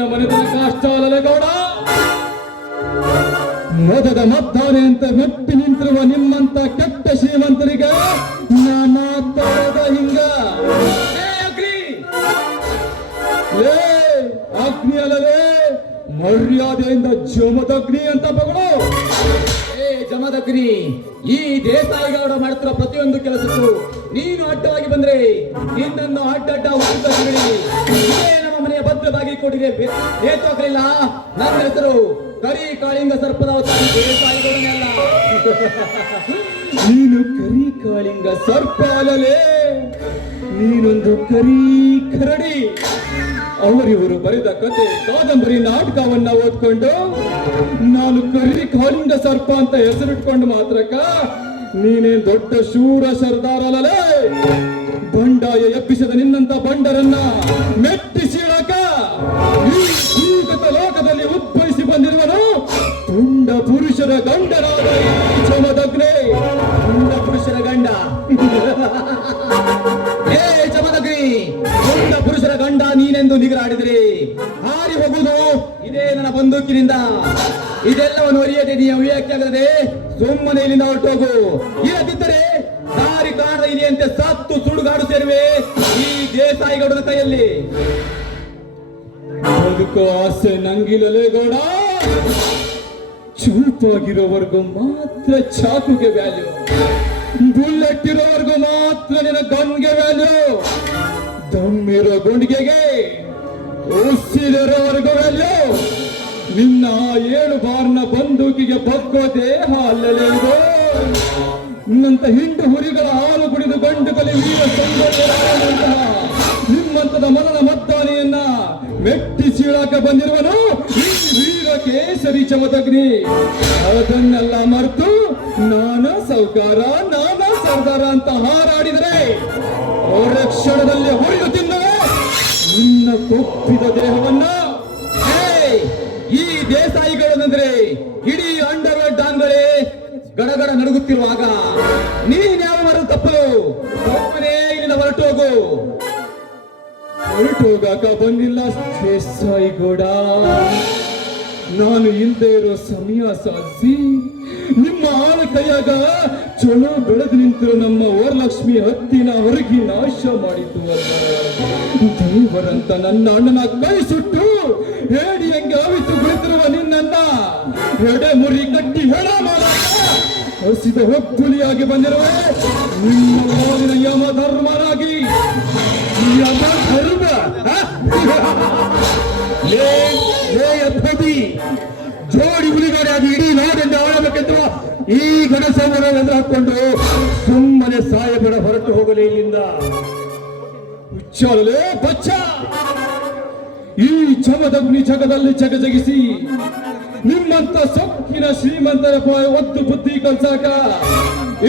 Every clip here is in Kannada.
ನಿನ್ನ ಮನೆತನ ಕಷ್ಟ ಅಲ್ಲದ ಗೌಡ. ಮೊದದ ಮದ್ದಾನೆ ಅಂತ ಮೆಟ್ಟಿ ನಿಂತಿರುವ ನಿಮ್ಮಂತ ಕೆಟ್ಟ ಶ್ರೀಮಂತರಿಗೆ ನಾ ಮಾತಾಡದ ಹಿಂಗ. ಅಗ್ನಿ ಅಲ್ಲವೇ, ಮರ್ಯಾದೆಯಿಂದ ಜಮದಗ್ನಿ ಅಂತ ಬಗಳು. ಜಮದಗ್ನಿ, ಈ ದೇಸಾಯಿಗೌಡ ಮಾಡ್ತಿರೋ ಪ್ರತಿಯೊಂದು ಕೆಲಸಕ್ಕೂ ನೀನು ಅಡ್ಡವಾಗಿ ಬಂದ್ರೆ ನಿನ್ನನ್ನು ಅಡ್ಡಡ್ಡ ಇದೇ ನಮ್ಮ ಮನೆಯ ಭದ್ರವಾಗಿ ಕೊಟ್ಟಿದೆ ನೇತೋಗಲಿಲ್ಲ. ನನ್ನ ಹೆಸರು ಕರಿ ಕಾಳಿಂಗ ಸರ್ಪದ ದೇಸಾಯಿಗೌಡನೇ ಅಲ್ಲ. ನೀನು ಕರಿ ಕಾಳಿಂಗ ಸರ್ಪ ಅಲ್ಲಲೇ, ನೀನೊಂದು ಕರಿ ಕರಡಿ. ಅವರಿವರು ಬರೆದ ಕತೆ ಕಾದಂಬರಿ ನಾಟಕವನ್ನ ಓದ್ಕೊಂಡು ನಾನು ಕರಿ ಕಾಳಿಂಗ ಸರ್ಪ ಅಂತ ಹೆಸರಿಟ್ಕೊಂಡು ಮಾತ್ರಕ್ಕ ನೀನೇ ದೊಡ್ಡ ಶೂರ ಸರ್ದಾರ ಅಲ್ಲಲೇ. ಬಂಡಾಯ ಎಬ್ಬಿಸದ ನಿನ್ನಂತ ಬಂಡರನ್ನ ಮೆಟ್ಟಿಸಿಳಕ ಈ ಭೂಗತ ಲೋಕದಲ್ಲಿ ಉದ್ಭವಿಸಿ ಬಂದಿರುವನು ತುಂಡ ಪುರುಷರ ಗಂಡನಾದ ಜಮದಗ್ನಿ. ತುಂಡ ಪುರುಷರ ಗಂಡ ಜಮದಗ್ನಿ, ತುಂಡ ಪುರುಷರ ಗಂಡ ನೀನೆಂದು ನಿಗರಾಡಿದ್ರಿ ಹಾರಿ ಹೋಗುವುದು ಇದೇ ನನ್ನ ಬಂದೂಕಿನಿಂದ. ಇದೆಲ್ಲವನ್ನು ಅರಿಯದೆ ನೀವು ವ್ಯಾಖ್ಯಾಗದೆ ಸುಮ್ಮನೆ ಇಲ್ಲಿಂದ ಹೊರಟೋಗು. ಇಲ್ಲದಿದ್ದರೆ ದಾರಿ ಕಾಣದ ಇಲಿಯಂತೆ ಸತ್ತು ಸುಡುಗಾಡು ಸೇರುವೆ ಈ ದೇಸಾಯಿಗೌಡನ ಕೈಯಲ್ಲಿ. ಬದುಕೋ ಆಸೆ ನಂಗಿಲ್ಲಲೇ ಗೌಡ. ಚೂಪಾಗಿರೋವರೆಗೂ ಮಾತ್ರ ಚಾಕುಗೆ ವ್ಯಾಲ್ಯೂ, ಬುಲೆಟ್ ಇರೋವರೆಗೂ ಮಾತ್ರ ನಿನ್ನ ಗನ್ಗೆ ವ್ಯಾಲ್ಯೂ, ದಮ್ಮಿರೋ ಗುಂಡಿಗೆಗೆ ಉಸಿರಿರೋವರೆಗೂ ವ್ಯಾಲ್ಯೂ. ನಿನ್ನ 7 ಬಾರ್ನ ಬಂದೂಕಿಗೆ ಬಗ್ಗೋದೆ ಅಲ್ಲಲೇ ಇದು. ನಿನ್ನಂತ ಹಿಂಡು ಹುರಿಗಳ ಹಾಲು ಕುಡಿದು ಗಂಡು ಕಲಿ ವೀರ ಸಂಘಟನೆಯ ನಿಮ್ಮಂತದ ಮನನ ಮದ್ದಾನೆಯನ್ನ ಮೆಟ್ಟಿ ಸೀಳಾಕ ಬಂದಿರುವನು ಈ ವೀರ ಕೇಸರಿ ಜಮದಗ್ನಿ. ಅದನ್ನೆಲ್ಲ ಮರೆತು ನಾನ ಸೌಕಾರ ನಾನ ಸರ್ದಾರ ಅಂತ ಹಾರಾಡಿದರೆ ಕ್ಷಣದಲ್ಲಿ ಹೊಡೆದು ತಿನ್ನವೆ ನಿನ್ನ ಕೊಪ್ಪಿದ ದೇಹವನ್ನ. ಈ ದೇಸಾಯಿಗಳಂದ್ರೆ ಇಡೀ ಅಂಡರ್ವರ್ಲ್ಡ್ ಡಾನ್ಗಳೇ ಗಡಗಡ ನಡುಗುತ್ತಿರುವಾಗ ನೀನ್ಯಾವರು ತಪ್ಪಲು ಒಬ್ಬನೇ ಇಲ್ಲಿಂದ ಹೊರಟೋಗು. ಹೊರಟೋಗಾಕ ಬಂದಿಲ್ಲ ದೇಸಾಯಿಗೌಡ. ನಾನು ಇಲ್ಲದೆ ಇರೋ ಸಮಯ ಸಾಧಿಸಿ ನಿಮ್ಮ ಆಳ ಕೈಯಾಗ ಚೊಲೋ ಬೆಳೆದು ನಿಂತಿರೋ ನಮ್ಮ ವರಲಕ್ಷ್ಮಿ ಹತ್ತಿನ ಹೊರಗಿ ನಾಶ ಮಾಡಿತು ದೇವರಂತ ನನ್ನ ಅಣ್ಣನ ಕೈ ಸುಟ್ಟು ಹೇಳಿ ಹಂಗೆ ಅವಿತು ಕುಳಿತಿರುವ ನಿನ್ನನ್ನ ಎಡೆ ಮುರಿ ಕಟ್ಟಿ ಹೆಣ ಮಾಡಾಕ ಹಸಿದ ಹೊಕ್ಕುಲಿಯಾಗಿ ಬಂದಿರುವೆ ನಿಮ್ಮ ಪಾಲಿನ ಯಮ ಧರ್ಮನಾಗಿ. ಯಮ ಧರ್ಮ ಜೋಡಿ ಹುಲಿಗಾರಿಯಾಗಿ ಇಡೀ ನಾಡಿಂದ ಆಳಬೇಕೆಂದು ಈ ಗಣಸಮರವನ್ನು ಹಾಕೊಂಡು ಸುಮ್ಮನೆ ಸಾಯಬೇಡ, ಹೊರಟು ಹೋಗಲೇ ಇಲ್ಲಿಂದ. ಹುಚ್ಚಾಲೇ ಬಚ್ಚ, ಈ ಜಮದಗ್ನಿ ಜಗದಲ್ಲಿ ಜಗಜಗಿಸಿ ನಿಮ್ಮಂತ ಸೊಕ್ಕಿನ ಶ್ರೀಮಂತರ ಒತ್ತು ಬುದ್ಧಿ ಕಲ್ಸಾಕ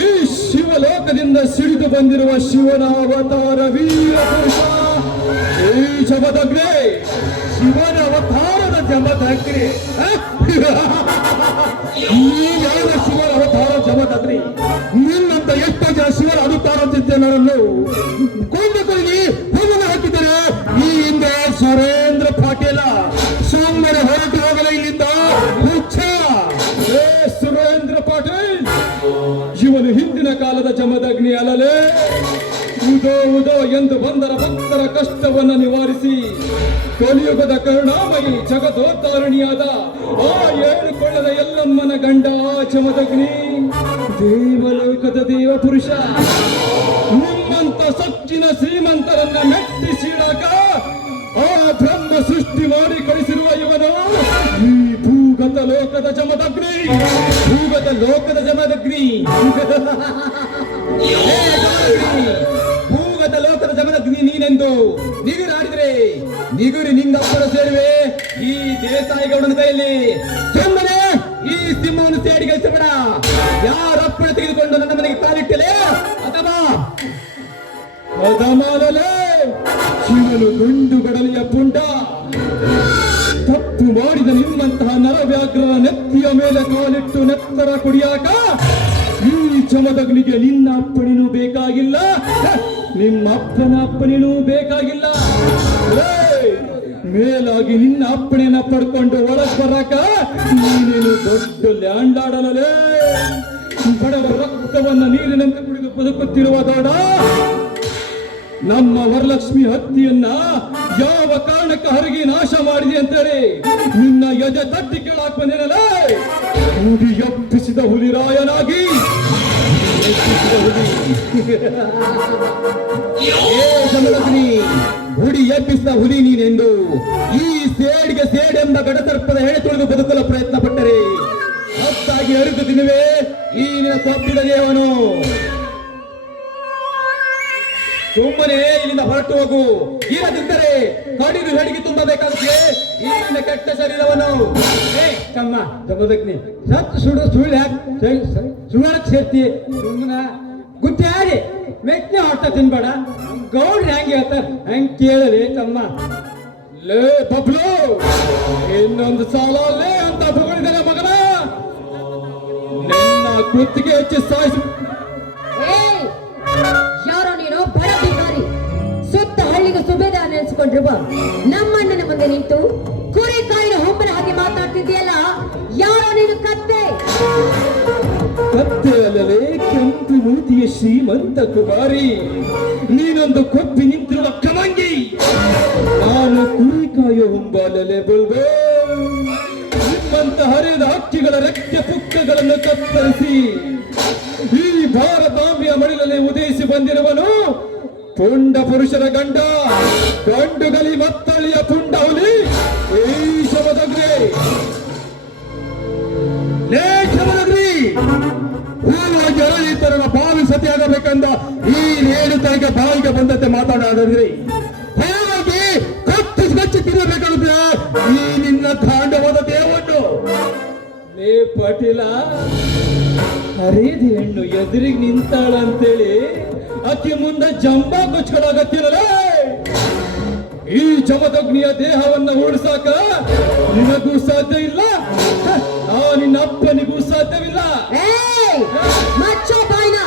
ಈ ಶಿವಲೋಕದಿಂದ ಸಿಡಿದು ಬಂದಿರುವ ಶಿವನ ಅವತಾರ ವೀರ ಪುರುಷ ಈ ಜಮದಗ್ನಿ. ಶಿವನ ಅವತಾರದ ಜಮದಗ್ನಿ. ಯಾವ ಶಿವನ ಅವತಾರ ಜಮದಗ್ನಿ? ನಿನ್ನಂತ ಎಷ್ಟೋ ಜನ ಶಿವನ ಅವತಾರ ಚಿಂತನರನ್ನು ಕೊಂದು ಕೊಯ್ದು ಹೋಗಲು ಹಾಕಿದರೆ ಈ ಹಿಂದೆ ಸುರೇಂದ್ರ ಪಾಟೀಲ ಸುಮ್ಮನೆ ಹೊರಟು ಹೋಗಲು ಇಲ್ಲಿಂದ ಹುಚ್ಚ. ಸುರೇಂದ್ರ ಪಾಟೀಲ್ ಇವನು ಹಿಂದಿನ ಕಾಲದ ಜಮದಗ್ನಿ ಅಲ್ಲಲೇ. ಉದೋ ಉದೋ ಎಂದು ಬಂದರ ಭಕ್ತರ ಕಷ್ಟವನ್ನು ನಿವಾರಿಸಿ ಕಲಿಯುಗದ ಕರುಣಾಮಯಿ ಜಗದೋದ್ಧಾರಣಿಯಾದ ಆ 7 ಕೊಳ್ಳದ ಎಲ್ಲಮ್ಮನ ಗಂಡ ಜಮದಗ್ನಿ. ದೇವಲೋಕದ ದೇವ ಪುರುಷ ನಿಮ್ಮಂತ ಸೊಕ್ಕಿನ ಶ್ರೀಮಂತರನ್ನ ಮೆಟ್ಟಿ ಸೀಳಾಕ ಆ ಬ್ರಹ್ಮ ಸೃಷ್ಟಿ ಮಾಡಿ ಕಳಿಸಿರುವ ಇವನು ಈ ಭೂಗತ ಲೋಕದ ಜಮದಗ್ನಿ. ಭೂಗತ ಲೋಕದ ಜಮದಗ್ನಿ, ಭೂಗತ ಲೋಕದ ಜಮದಗ್ನಿ ನೀನೆಂದು ನಿಗುರಾಡಿದ್ರೆ ನಿಗುರಿ ನಿಂಗಪ್ಪನ ಸೇರುವೆ ಈ ದೇಸಾಯಿಗೌಡನ ಕೈಯಲ್ಲಿ. ಸುಮ್ಮನೆ ಈ ಸಿಂಹವನ್ನು ಸೇಡಿಗಳಿಸಬೇಡ. ಯಾರಪ್ಪಣ ತೆಗೆದುಕೊಂಡು ನನ್ನ ಮನೆಗೆ ಕಾಲಿಟ್ಟಲೇ ಅಥವಾ ಅದಮಾಲಲೇ ಶಿವನು ಗಂಡು ಗಡಲಿಯ ಪುಂಡ. ತಪ್ಪು ಮಾಡಿದ ನಿಮ್ಮಂತಹ ನರವ್ಯಾಘ್ರರ ನೆತ್ತಿಯ ಮೇಲೆ ಕಾಲಿಟ್ಟು ನೆತ್ತರ ಕುಡಿಯಾಕ ಈ ಜಮದಗ್ನಿಗೆ ನಿನ್ನ ಅಪ್ಪಣಿನೂ ಬೇಕಾಗಿಲ್ಲ, ನಿಮ್ಮ ಅಪ್ಪನ ಅಪ್ಪನಿನೂ ಬೇಕಾಗಿಲ್ಲ. ಮೇಲಾಗಿ ನಿನ್ನ ಅಪ್ಪಣೆನ ಪಡ್ಕೊಂಡು ಒಳಗ್ ಬರಾಕ ನೀನೇನು ದೊಡ್ಡ ಲ್ಯಾಂಡ್ ಆಡಲೇ. ಬಡವರ ರಕ್ತವನ್ನ ನೀರಿನಂತೆ ಕುಡಿದು ಬದುಕುತ್ತಿರುವ ದೊಡ್ಡ ನಮ್ಮ ವರಲಕ್ಷ್ಮಿ ಹತ್ತಿಯನ್ನ ಯಾವ ಕಾರಣಕ್ಕೆ ಹರಗಿ ನಾಶ ಮಾಡಿದೆ ಅಂತೇಳಿ ನಿನ್ನ ಎದೆ ತಟ್ಟಿ ಕೇಳಾಕ್ ಬಂದೇನಲ್ಲೇ. ಹುಡಿ ಎಪ್ಪಿಸಿದ ಹುಲಿರಾಯನಾಗಿ ಎಪ್ಪಿಸಿದ ಹುಲಿ. ಏ ಜಮದಗ್ನಿ, ಹುಡಿ ಎಬ್ಬಿಸಿದ ಹುಲಿ ನೀನೆಂದು ಈ ಸೇಡಿಗೆ ಸೇಡೆಂಬ ಗಡಸರ್ಪದ ಹೆಡೆ ತುಳಿದು ಬದುಕಲು ಪ್ರಯತ್ನ ಪಟ್ಟರೆ ಹತ್ತಾಗಿ ಅರಿತು ದಿನವೇ ಈ ನಿನ್ನ ತಪ್ಪಿದ ದೇವನು. ಸುಮ್ಮನೆ ಇಲ್ಲಿಂದ ಹೊರಟು ಹೋಗು. ಇಲ್ಲದಿದ್ದರೆ ಕಡಿದು ಹೆಡಿಗೆ ತುಂಬಬೇಕಾಗುತ್ತೆ ಈ ನಿನ್ನ ಕೆಟ್ಟ ಶರೀರವನ್ನು. ಏ ತಮ್ಮ ಜಮದಗ್ನಿ, ಸತ್ತು ಸುಡು ಸುಳ್ಳು ಯಾಕೆ ಸುಳ್ಳಕ್ಕೆ ಸೇರ್ತಿ? ಸುಮ್ಮನ ಗುದ್ದಾಡಿ ಮೆಟ್ನೆ ಹೊಟ್ಟ ತಿನ್ಬೇಡ. ಗೌಡ್ರು ಹೆಂಗೆ ಹೇಳ್ತಾರೆ ಹಂಗೆ ಕೇಳಲಿ ತಮ್ಮ. ಲೇ ಬಬ್ಲು, ಇನ್ನೊಂದು ಸಾಲ ಲೇ ಅಂತ ಹೊಗಳಿದ್ದಾನೆ ಮಗನ. ನಿನ್ನ ಕೃತಿಗೆ ಹೆಚ್ಚಿ ಸಾಯಿಸಿ. ಏಯ್! ಯಾರೋ ನೀನು ಬಡ ಭಿಕಾರಿ, ಸುತ್ತ ಹಳ್ಳಿಗೆ ಸುಬೇದಾರ ನೆನೆಸಿಕೊಂಡಿರುವ ನಮ್ಮಣ್ಣನ ಮುಂದೆ ನಿಂತು ಕುರಿ ಕಾಯಿನ ಹೊಮ್ಮನ ಹಾಗೆ ಮಾತಾಡ್ತಿದ್ಯಲ್ಲ, ಯಾರೋ ನೀನು ಕತ್ತೆ? ಕತ್ತೆ ಅಲ್ಲಲೇ ಕೆಂಪು ಮೂತಿಯ ಶ್ರೀಮಂತ ಕುಮಾರಿ. ನೀನೊಂದು ಕೊಪ್ಪಿ ನಿಂತಿರುವ ಕಮಂಗಿ. ನಾನು ಕುರಿ ಕಾಯೋ ಹುಂಬಾಲಲೆ ಬಲ್ಬೆ. ನಿಮ್ಮಂತ ಹರಿದ ಹಕ್ಕಿಗಳ ರೆಕ್ಕೆ ಪುಕ್ಕಗಳನ್ನು ಕತ್ತರಿಸಿ ಈ ಭಾರತಾಂಬೆಯ ಮಡಿಲಲ್ಲಿ ಉದಯಿಸಿ ಬಂದಿರುವನು ಪುಂಡ ಪುರುಷರ ಗಂಡ, ಗಂಡುಗಲಿ ಮತ್ತಳಿಯ ಪುಂಡ ಹುಲಿ ಈ ಶಮದಗ್ರಿ. ಲೇ ಶಮದಗ್ರಿ, ಹೂವಾಗಿ ಅರಳಿತರನ ಬಾವಿ ಸತಿಯಾಗಬೇಕೆಂದ ಈ ನೇಡುತ್ತಾಯಿಗೆ ಬಾವಿಗೆ ಬಂದಂತೆ ಮಾತಾಡೋದ್ರಿ. ಹಾಗಾಗಿ ಕಚ್ಚಿ ತಿನ್ನಬೇಕಾಗುತ್ತೆ ಈ ನಿನ್ನ ಕಾಂಡವಾದ ದೇವನ್ನು. ಲೇ ಪಾಟೀಲ, ಹರಿದ ಹೆಣ್ಣು ಎದುರಿಗೆ ನಿಂತಾಳ ಅಂತೇಳಿ ಅಕ್ಕಿ ಮುಂದೆ ಜಂಬ ಕೊಚ್ಕೊಳಗತ್ತಿರಲೇ. ಈ ಜಮದಗ್ನಿಯ ದೇಹವನ್ನ ಉಳಿಸಾಕ ನಿನಗೂ ಸಾಧ್ಯ ಇಲ್ಲ, ನಿನ್ನ ಅಪ್ಪನಿಗೂ ಸಾಧ್ಯವಿಲ್ಲ. ಏಯ್! ಮಚ್ಚೋ ಬಾಯ್ನ,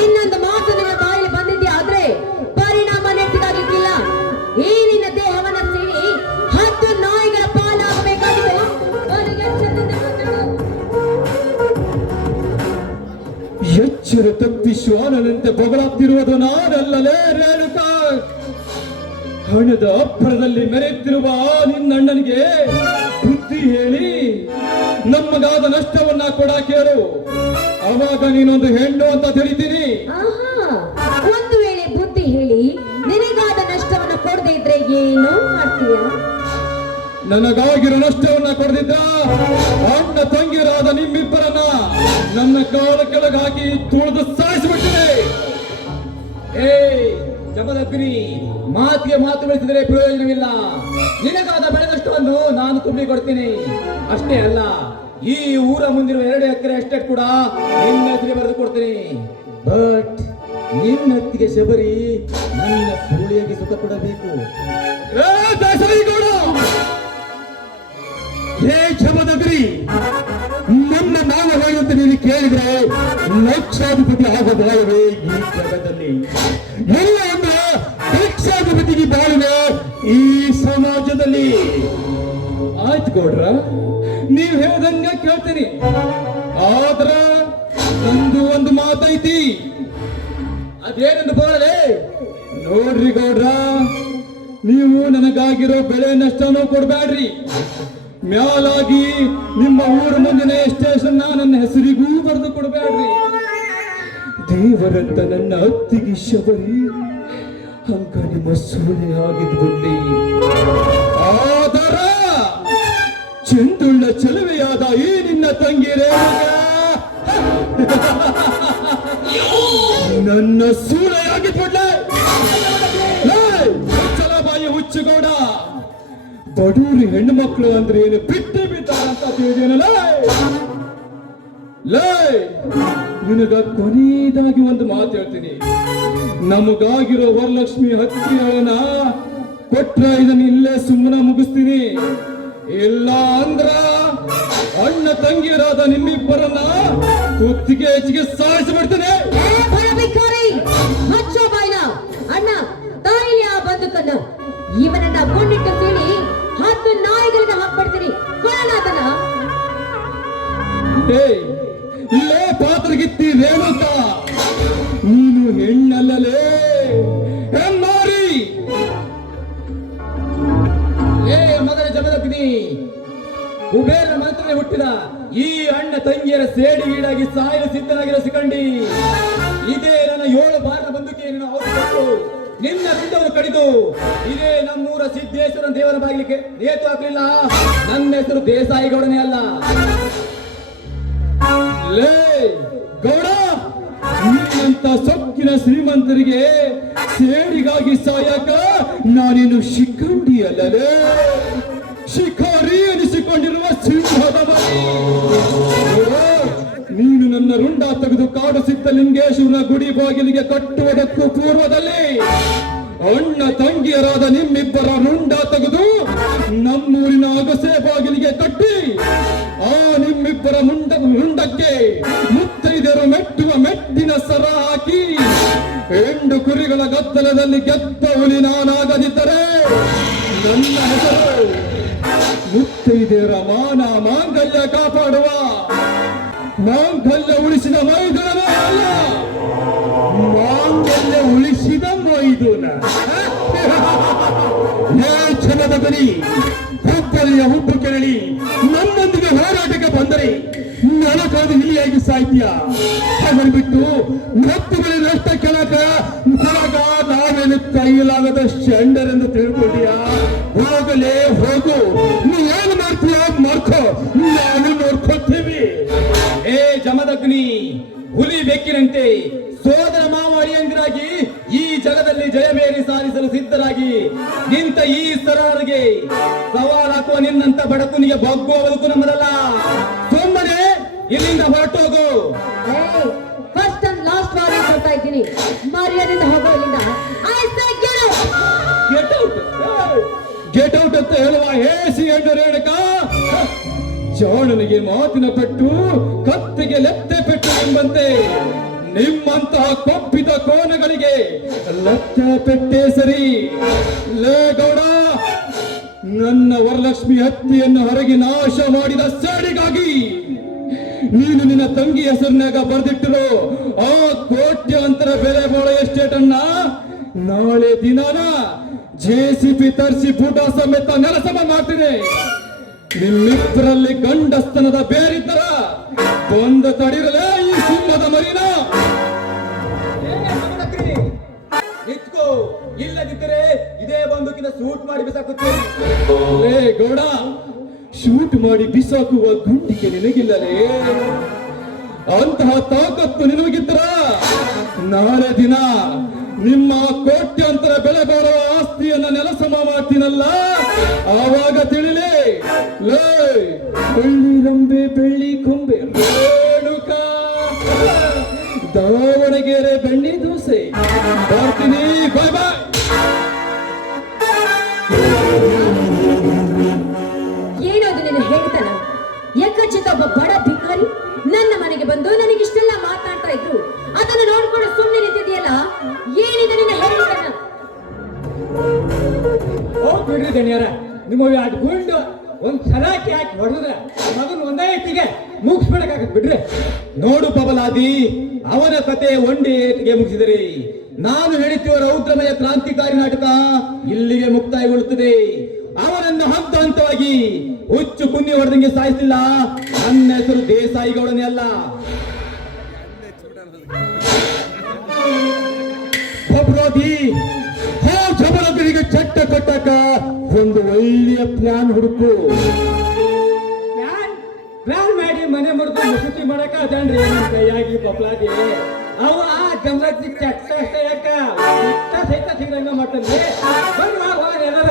ಇನ್ನೊಂದು ಮಾತು ನಿನ್ನ ಬಾಯಲ್ಲಿ ಬಂದಿದ್ದೆ ಆದ್ರೆ ಪರಿಣಾಮ ನೆಟ್ಟಿಗಾಗಲಿಕ್ಕಿಲ್ಲ. ಈ ನಿನ್ನ ದೇಹವನ್ನ ಸೇರಿ 10 ನಾಯಿಗಳ ಪಾಲಾಗಬೇಕಾಗಿದೆ. ಎಚ್ಚರ ತಪ್ಪಿ ಶ್ವಾನನಂತೆ ಬೊಗಳಾಗ್ತಿರುವುದು ನಾನಲ್ಲಲೇ ರೇಣುಕಾ. ಹಣದ ಅಪ್ಪರದಲ್ಲಿ ಮೆರೆಯುತ್ತಿರುವ ನಿನ್ನಣ್ಣನಿಗೆ ಬುದ್ಧಿ ಹೇಳಿ ನಮ್ಮಗಾದ ನಷ್ಟವನ್ನ ಕೊಡ ಕೇಳು. ಅವಾಗ ನೀನೊಂದು ಹೆಣ್ಣು ಅಂತ ತಿಳಿತೀನಿ. ಆಹಾ, ಒಂದು ವೇಳೆ ಬುದ್ಧಿ ಹೇಳಿ ನಿನಗಾದ ನಷ್ಟವನ್ನ ಕೊಡದೆ ಇದ್ರೆ ಏನು ಮಾಡ್ತೀಯ? ನನಗಾಗಿರೋ ನಷ್ಟವನ್ನ ಕೊಡದಿದ್ದ ಅಣ್ಣ ತಂಗಿರಾದ ನಿಮ್ಮಿಬ್ಬರನ್ನ ನನ್ನ ಕಾಲ ಕೆಳಗೆ ಹಾಕಿ ತುಳಿದು ಸಾಯಿಸಿಬಿಟ್ಟಿದೆ. ಏ ಜಮದಗ್ನಿ, ಮಾತಿಗೆ ಮಾತು ಬೆಳೆಸಿದರೆ ಪ್ರಯೋಜನವಿಲ್ಲ. ನಿನಗಾದ ಬೆಳೆದಷ್ಟನ್ನು ನಾನು ತುಂಬಿ ಕೊಡ್ತೀನಿ. ಅಷ್ಟೇ ಅಲ್ಲ, ಈ ಊರ ಮುಂದಿರುವ 2 ಎಕರೆ ಎಸ್ಟೇಟ್ ಕೂಡ ನಿನ್ನ ಹೆಸರಿಗೆ ಬರೆದು ಕೊಡ್ತೀನಿ. ಬಟ್ ನಿನ್ನ ಹತ್ತಿಗೆ ಶಬರಿ ನನ್ನ ಸುಳಿಯಾಗಿ ಸುಖ ಕೊಡಬೇಕು. ಹೇ ಜಮದಗ್ರಿ, ನನ್ನ ಮಾವ ಹೇಳುವಂತೆ ನೀನು ಕೇಳಿದ್ರೆ ಲಕ್ಷಾಧಿಪತಿ ಆಗ ಬಾಳುವೆ ಈ ಜಗದಲ್ಲಿ. ಎಲ್ಲ ಅಂದ್ರೆ ಲಕ್ಷಾಧಿಪತಿಗೆ ಬಾಳುವೆ ಈ ಸಮಾಜದಲ್ಲಿ. ಆಯ್ತು ಗೌಡ್ರ, ನೀವು ಹೇಳ್ದಂಗ ಕೇಳ್ತೀನಿ. ಆದ್ರ ನಂದು ಒಂದು ಮಾತೈತಿ. ಅದೇನೆಂದು ಬೋಳಲೆ? ನೋಡ್ರಿ ಗೌಡ್ರ, ನೀವು ನನಗಾಗಿರೋ ಬೆಳೆ ನಷ್ಟನೂ ಕೊಡ್ಬೇಡ್ರಿ. ಮ್ಯಾಲಾಗಿ ನಿಮ್ಮ ಊರ ಮುಂದಿನ ಸ್ಟೇಷನ್ ನನ್ನ ಹೆಸರಿಗೂ ಬರೆದು ಕೊಡಬೇಡ್ರಿ. ದೇವರಂತ ನನ್ನ ಅತ್ತಿಗೆ ಶಬರಿ ಹಂಗ ನಿಮ್ಮ ಸೂಳೆ ಆಗಿದ್ಬಿಡ್ಲಿ. ಆದರ ಚೆಂದುಳ್ಳ ಚೆಲುವೆಯಾದ ಈ ನಿನ್ನ ತಂಗಿರೇ ನನ್ನ ಸೂಳೆಯಾಗಿದ್ಬಿಡ್ಲೆ. ಬಾಯಿ ಹುಚ್ಚುಗೌಡ, ಬಡೂರಿ ಹೆಣ್ಣು ಮಕ್ಕಳು ಅಂದ್ರೆ ಏನು ಬಿಟ್ಟು ಬಿದ್ದಾರಂತ ತಿಳಿದೇನಲ್ಲ. ಲೇ, ನಿನಗ ಕೊನೆಯದಾಗಿ ಒಂದು ಮಾತು ಹೇಳ್ತೀನಿ. ನಮಗಾಗಿರೋ ವರಲಕ್ಷ್ಮಿ ಹತ್ತಿರನ ಕೊಟ್ರ ಇದನ್ನ ಇಲ್ಲೇ ಸುಮ್ಮನೆ ಮುಗಿಸ್ತೀನಿ. ಇಲ್ಲ ಅಂದ್ರ ಅಣ್ಣ ತಂಗಿಯರಾದ ನಿಮ್ಮಿಬ್ಬರನ್ನ ಕುತ್ತಿಗೆ ಹೆಚ್ಚಿಗೆ ಸಾಯಿಸಿಬಿಡ್ತೇನೆ. ಅಣ್ಣ ತಾಯಿಲಿ ಆ ಬಂದುಕನ್ನ ಇವನನ್ನ ಕೊಂಡಿಟ್ಟು ಕೇಳಿ ಹೆಣ್ಣಲ್ಲಲೇ ಹೆಮ್ಮಾರಿ. ಏ ಮಗನ ಜಮದಗ್ನಿ, ಕುಬೇರ ಮಂತ್ರನೇ ಹುಟ್ಟಿದ ಈ ಅಣ್ಣ ತಂಗಿಯರ ಸೇಡಿಗೀಡಾಗಿ ಸಾಯಲು ಸಿದ್ಧನಾಗಿರೋ ಸಿಕಂಡಿ, ಇದೇ ನನ್ನ 7 ಬಾರಿನ ಬಂದುಕೆಯನ್ನು ಔಷಧಿ ನಿನ್ನ ಸಿದ್ಧವನ್ನು ಕಡಿದು ಇದೇ ನಮ್ಮೂರ ಸಿದ್ದೇಶ್ವರ ದೇವರ ಬಾಗಿಲಿಗೆ ನೇತು ಹಾಕಲಿಲ್ಲ. ನನ್ನ ಹೆಸರು ದೇಸಾಯಿ ಗೌಡನೇ ಅಲ್ಲ. ಲೇ ಗೌಡ, ನಿನ್ನಂತ ಸೊಕ್ಕಿನ ಶ್ರೀಮಂತರಿಗೆ ಸೇಡಿಗಾಗಿ ಸಾಯಕ ನಾನೇನು ಶಿಖಂಡಿ ಅಲ್ಲಲೇ, ಶಿಖಾರಿ ಎನಿಸಿಕೊಂಡಿರುವ ಸಿಂಹದ ಮರಿ. ನೀನು ನನ್ನ ರುಂಡ ತೆಗೆದು ಕಾಡು ಸಿದ್ಧಲಿಂಗೇಶ್ವರನ ಗುಡಿ ಬಾಗಿಲಿಗೆ ಕಟ್ಟುವುದಕ್ಕೂ ಪೂರ್ವದಲ್ಲಿ ಅಣ್ಣ ತಂಗಿಯರಾದ ನಿಮ್ಮಿಬ್ಬರ ರುಂಡ ತೆಗೆದು ನಮ್ಮೂರಿನ ಅಗಸೆ ಬಾಗಿಲಿಗೆ ಕಟ್ಟಿ ಆ ನಿಮ್ಮಿಬ್ಬರ ರುಂಡಕ್ಕೆ ಮುತ್ತೈದೆಯರು ಮೆಟ್ಟುವ ಮೆಟ್ಟಿನ ಸರ ಹಾಕಿ ಹೆಂಡು ಕುರಿಗಳ ಗದ್ದಲದಲ್ಲಿ ಗೆದ್ದ ಹುಲಿ ನಾನಾಗದಿದ್ದರೆ ನನ್ನ ಹೆಸರು ಮುತ್ತೈದೆಯರ ಮಾನ ಮಾಂಗಲ್ಯ ಕಾಪಾಡುವ ಮಾಂಗಲ್ಯ ಉಳಿಸಿದ ಮೈದುನನೇ ಅಲ್ಲ, ಮಾಂಗಲ್ಯ ಉಳಿಸಿದ ಮೈದುನ. ಛಲದ ಬಲಿ ಹುಬ್ಬಳ್ಳಿಯ ಹುಬ್ಬು ಕೆರಳಿ ನಮ್ಮೊಂದಿಗೆ ಹೋರಾಟಕ್ಕೆ ಬಂದರೆ ನನಗಾದ ಇಲಿಯಾಗಿ ಸಾಹಿತ್ಯ ಹಾಗನ್ಬಿಟ್ಟು ಮತ್ತುಗಳ ನಷ್ಟ ಕೆಳಗ ನಾವೇನು ಕೈಲಾಗದ ಶಂಡರೆಂದು ತಿಳ್ಕೊಂಡಿಯ. ಹೋಗಲೇ ಹೋಗು, ನೀ ಏನು ಮಾಡ್ತೀಯ ಮಾಡ್ಕೋ, ನಾನು ನೋಡ್ಕೊತೀವಿ. ಏ ಜಮದಗ್ನಿ, ಹುಲಿ ಬೆಕ್ಕಿನಂತೆ ಸೋದರ ಮಾವ ಅಳಿಯಂದಿರಾಗಿ ಈ ಜಗದಲ್ಲಿ ಜಯಬೇರಿ ಸಾಧಿಸಲು ಸಿದ್ಧರಾಗಿ ನಿಂತ ಈ ಸರಳರಿಗೆ ಸವಾಲ್ ಹಾಕುವ ನಿನ್ನಂತ ಬಡಕುನಿಗೆ ಬಗ್ಗುವ ಬದುಕು ನಮ್ಮದಲ್ಲ. ಸುಮ್ಮನೆ ಇಲ್ಲಿಂದ ಹೊರಟೋಗು. ಫಸ್ಟ್ ಅಂಡ್ ಲಾಸ್ಟ್ ವಾರ್ನಿಂಗ್ ಕೊಡ್ತಾ ಇದ್ದೀನಿ, ಮರ್ಯಾದೆಯಿಂದ ಹೋಗೋ ಇಲ್ಲಿಂದ. ಗೆಟ್ ಔಟ್, ಗೆಟ್ ಔಟ್ ಅಂತ ಹೇಳುವ ಹೇಸಿ ಎಂಡ ರೇಣಕ ಜಾಣನಿಗೆ ಮಾತಿನ ಪೆಟ್ಟು, ಕತ್ತಿಗೆ ಲೆತ್ತೆ ಪೆಟ್ಟು ಎಂಬಂತೆ ನಿಮ್ಮಂತಹ ಕೊಪ್ಪಿದ ಕೋನಗಳಿಗೆ ಲತ್ತ ಪೆಟ್ಟೆ ಸರಿ. ಲೇ ಗೌಡ, ನನ್ನ ವರಲಕ್ಷ್ಮಿ ಹತ್ತಿಯನ್ನು ಹೊರಗೆ ನಾಶ ಮಾಡಿದ ಸೇಡಿಗಾಗಿ ನೀನು ನಿನ್ನ ತಂಗಿ ಹೆಸರಿನಾಗ ಬರೆದಿಟ್ಟಿರೋ ಆ ಕೋಟ್ಯಾಂತರ ಬೆಲೆ ಬಾಳೋ ಎಸ್ಟೇಟ್ ಅನ್ನ ನಾಳೆ ದಿನಾನ JCB ತರಿಸಿ ಬೂಟ ಸಮೇತ ನೆಲಸಮ ಮಾಡ್ತೀನಿ. ನಿಮ್ಮಿಬ್ಬರಲ್ಲಿ ಗಂಡಸ್ತನದ ಬೇರಿದ್ದರ ಬಂದ ತಡಿರಲೇ ಈ ಸಿಂಹದ ಮರಿನ. ನಿತ್ಕೋ, ಇಲ್ಲದಿದ್ದರೆ ಇದೇ ಬಂದೂಕಿನ ಶೂಟ್ ಮಾಡಿ ಬಿಸಾಕುತ್ತೇನೆ. ಲೇ ಗೌಡ, ಶೂಟ್ ಮಾಡಿ ಬಿಸಾಕುವ ಗುಂಡಿಗೆ ನಿನಗಿಲ್ಲಲೇ. ಅಂತಹ ತಾಕತ್ತು ನಿನಗಿದ್ದರ ನಾಳೆ ದಿನ ನಿಮ್ಮ ಕೋಟ್ಯಾಂತರ ಬೆಲೆ ಬಾಳುವ ಆಸ್ತಿಯನ್ನ ನೆಲಸಮ ಮಾಡ್ತೀನಲ್ಲ, ಆವಾಗ ತಿಳಿಲೇ. ಲೇ ಬೆಳ್ಳಿ ರಂಬೆ ಬೆಳ್ಳಿ ಕೊಂಬೆ ರೇಣುಕ, ದಾವಣಗೆರೆ ಬೆಣ್ಣೆ ದೋಸೆ ಬರ್ತೀನಿ. ಬಾಯ್ ಬಾಯ್. ಏನದು ನಿನ್ನ ಹೇಳ್ತಾನ? ಯಾಕಚಿತ ಒಬ್ಬ ಬಡ ಭಿಕಾರಿ ನನ್ನ ಮನೆಗೆ ಬಂದು ನನಗಿಷ್ಟೆಲ್ಲ ಮಾತನಾಡ್ತಾ ಇದ್ರು, ಅದನ್ನು ನೋಡ್ಕೊಂಡು ಸುಮ್ಮನೆ ನಿಂತಿದೆಯಲ್ಲ, ಏನಿದೆ ನಿನ್ನ ಹೇಳ್ತಾನ? ಹೋಗ್ ಬಿಡ್ರಿ ದಣಿಯರ, ನಿಮ್ಮ ಅಡ್ ಗುಂಡು ಒಂದ್ ಸಲಾಕಿ ಹಾಕಿ ಹೊಡೆದ್ರೆ ಮಗನ್ ಒಂದೇ ಇಟ್ಟಿಗೆ ಮುಗಿಸ್ಬಿಡಕಾಗತ್ ಬಿಡ್ರಿ. ನೋಡು ಪಬಲಾದಿ, ಅವನ ಕತೆ ಒಂಡೇಟಿಗೆ ಮುಗಿಸಿದರೆ ನಾನು ಹೇಳುತ್ತಿರುವ ರೌದ್ರಮಯ ಕ್ರಾಂತಿಕಾರಿ ನಾಟಕ ಇಲ್ಲಿಗೆ ಮುಕ್ತಾಯಗೊಳ್ಳುತ್ತದೆ. ಅವನನ್ನು ಹಂತ ಹಂತವಾಗಿ ಹುಚ್ಚು ಪುಣ್ಯ ಹೊಡೆದಂಗೆ ಸಾಯಿಸಿಲ್ಲ. ನನ್ನ ಹೆಸರು ದೇಸಾಯಿ ಗೌಡನೇ ಅಲ್ಲ. ಅಪರಾಧಿ ಹೋ ಜಬಲಗರಿಗೆ ಚಟ್ಟ ಕಟ್ಟಕ ಒಂದು ಒಳ್ಳೆಯ ಪ್ಲಾನ್ ಹುಡುಕು. ಪ್ಲಾನ್ ಮಾಡಿ ಮನೆ ಮುರಿದು ಮುಸುಟಿ ಮಾಡಕ ಅದನ್ರಿ ನನ್ನ ಕೈಯಾಗಿ ಬಪ್ಲಾದಿ. ಅವ ಗಮನಕ್ಕೆ ಚಟ್ಟ ಯಾಕ ಸಹಿತ ಸಿಗಂಗ ಮಾಡ್ತಾನೆ. ಬರ್ರಿ ಎಲ್ಲಾರ